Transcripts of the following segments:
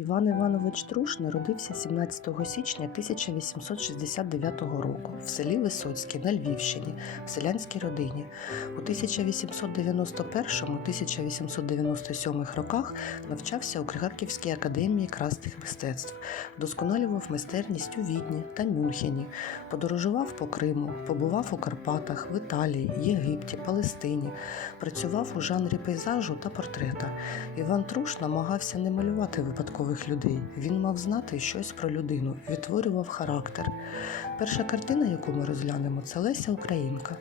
Іван Іванович Труш народився 17 січня 1869 року в селі Висоцьке на Львівщині в селянській родині. У 1891-1897 роках навчався у Краківській академії красних мистецтв, вдосконалював майстерність у Відні та Мюнхені, подорожував по Криму, побував у Карпатах, в Італії, Єгипті, Палестині, працював у жанрі пейзажу та портрета. Іван Труш намагався не малювати випадкових людей. Він мав знати щось про людину, відтворював характер. Перша картина, яку ми розглянемо, це Леся Українка.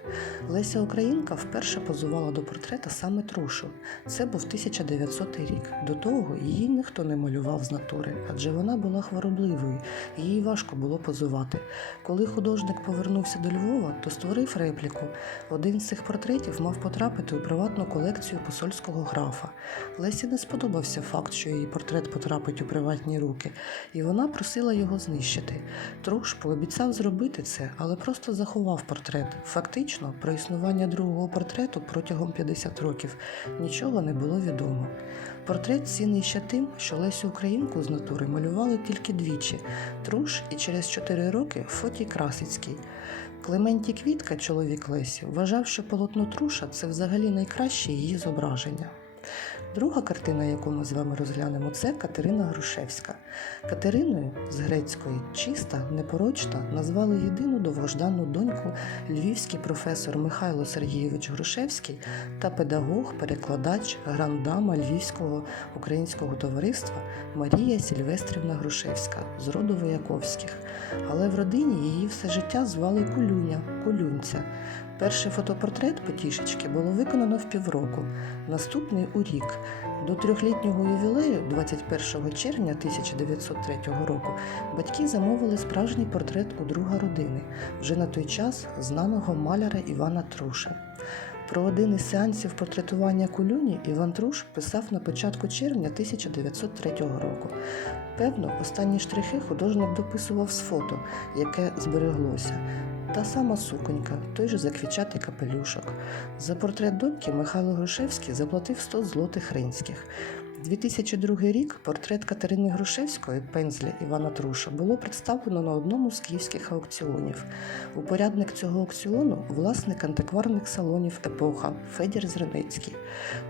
Леся Українка вперше позувала до портрета саме Трушу. Це був 1900 рік. До того її ніхто не малював з натури, адже вона була хворобливою, їй важко було позувати. Коли художник повернувся до Львова, то створив репліку. Один з цих портретів мав потрапити у приватну колекцію посольського графа. Лесі не сподобався факт, що її портрет потрапить у приватні руки, і вона просила його знищити. Труш пообіцяв зробити це, але просто заховав портрет. Фактично, про існування другого портрету протягом 50 років нічого не було відомо. Портрет цінний ще тим, що Лесю Українку з натури малювали тільки двічі Труш і через 4 роки Фотій Красицький. Клементій Квітка, чоловік Лесі, вважав, що полотно Труша це взагалі найкраще її зображення. Друга картина, яку ми з вами розглянемо, це Катерина Грушевська. Катериною з грецької чиста, непорочна назвали єдину довгождану доньку львівський професор Михайло Сергійович Грушевський та педагог, перекладач, грандама Львівського українського товариства Марія Сільвестрівна Грушевська з роду Вояковських. Але в родині її все життя звали Кулюня, Кулюнця. Перший фотопортрет Потішечки було виконано в півроку, наступний у рік. До трьохлітнього ювілею, 21 червня 1903 року, батьки замовили справжній портрет у друга родини, вже на той час знаного маляра Івана Труша. Про один із сеансів портретування кулюні Іван Труш писав на початку червня 1903 року. Певно, останні штрихи художник дописував з фото, яке збереглося. Та сама суконька, той же заквічатий капелюшок. За портрет доньки Михайло Грушевський заплатив 100 злотих ринських. 2002 рік портрет Катерини Грушевської пензля Івана Труша було представлено на одному з київських аукціонів. Упорядник цього аукціону власник антикварних салонів Епоха Федір Зреницький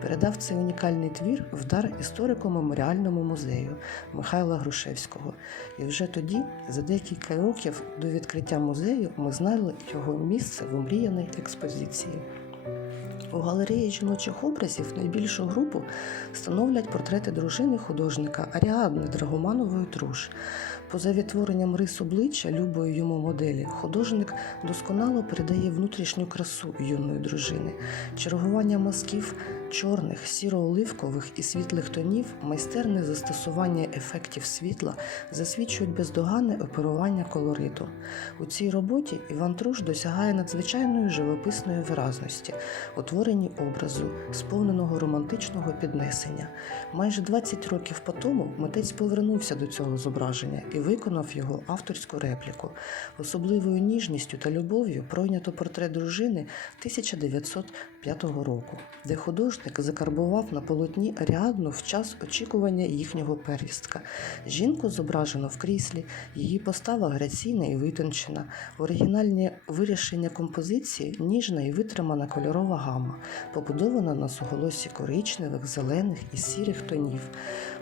передав цей унікальний твір в дар історико-меморіальному музею Михайла Грушевського. І вже тоді, за декілька років до відкриття музею, ми знали його місце в омріяній експозиції. У галереї жіночих образів найбільшу групу становлять портрети дружини художника Аріадни Драгоманової Труш. Поза відтворенням рис обличчя любої йому моделі, художник досконало передає внутрішню красу юної дружини. Чергування мазків чорних, сіро-оливкових і світлих тонів, майстерне застосування ефектів світла засвідчують бездоганне оперування колориту. У цій роботі Іван Труш досягає надзвичайної живописної виразності, у творенні образу, сповненого романтичного піднесення. Майже 20 років по тому митець повернувся до цього зображення і виконав його авторську репліку. Особливою ніжністю та любов'ю пройнято портрет дружини 1905 року, де художник закарбував на полотні Аріадну в час очікування їхнього первістка. Жінку зображено в кріслі, її постава граційна і витончена, оригінальне вирішення композиції ніжна і витримана кольорова гама, побудована на суголосі коричневих, зелених і сірих тонів,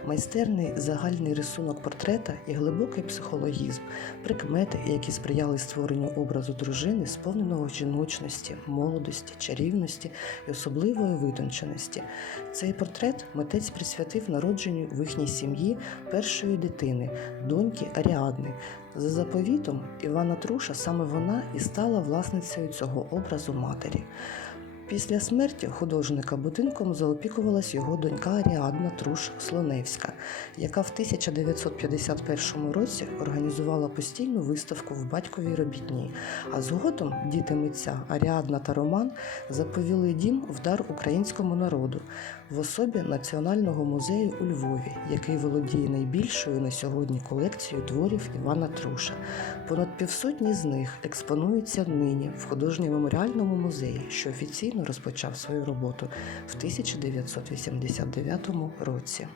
майстерний загальний рисунок портрета і глибокий психологізм, прикмети, які сприяли створенню образу дружини, сповненого жіночності, молодості, чарівності і особливої витонченості. Цей портрет митець присвятив народженню в їхній сім'ї першої дитини, доньки Аріадни. За заповітом Івана Труша саме вона і стала власницею цього образу матері. Після смерті художника будинком заопікувалась його донька Аріадна Труш Слоневська, яка в 1951 році організувала постійну виставку в батьковій робітні. А згодом діти митця Аріадна та Роман заповіли дім в дар українському народу в особі Національного музею у Львові, який володіє найбільшою на сьогодні колекцією творів Івана Труша. Понад півсотні з них експонуються нині в художньо-меморіальному музеї, що офіційно розпочав свою роботу в 1989 році.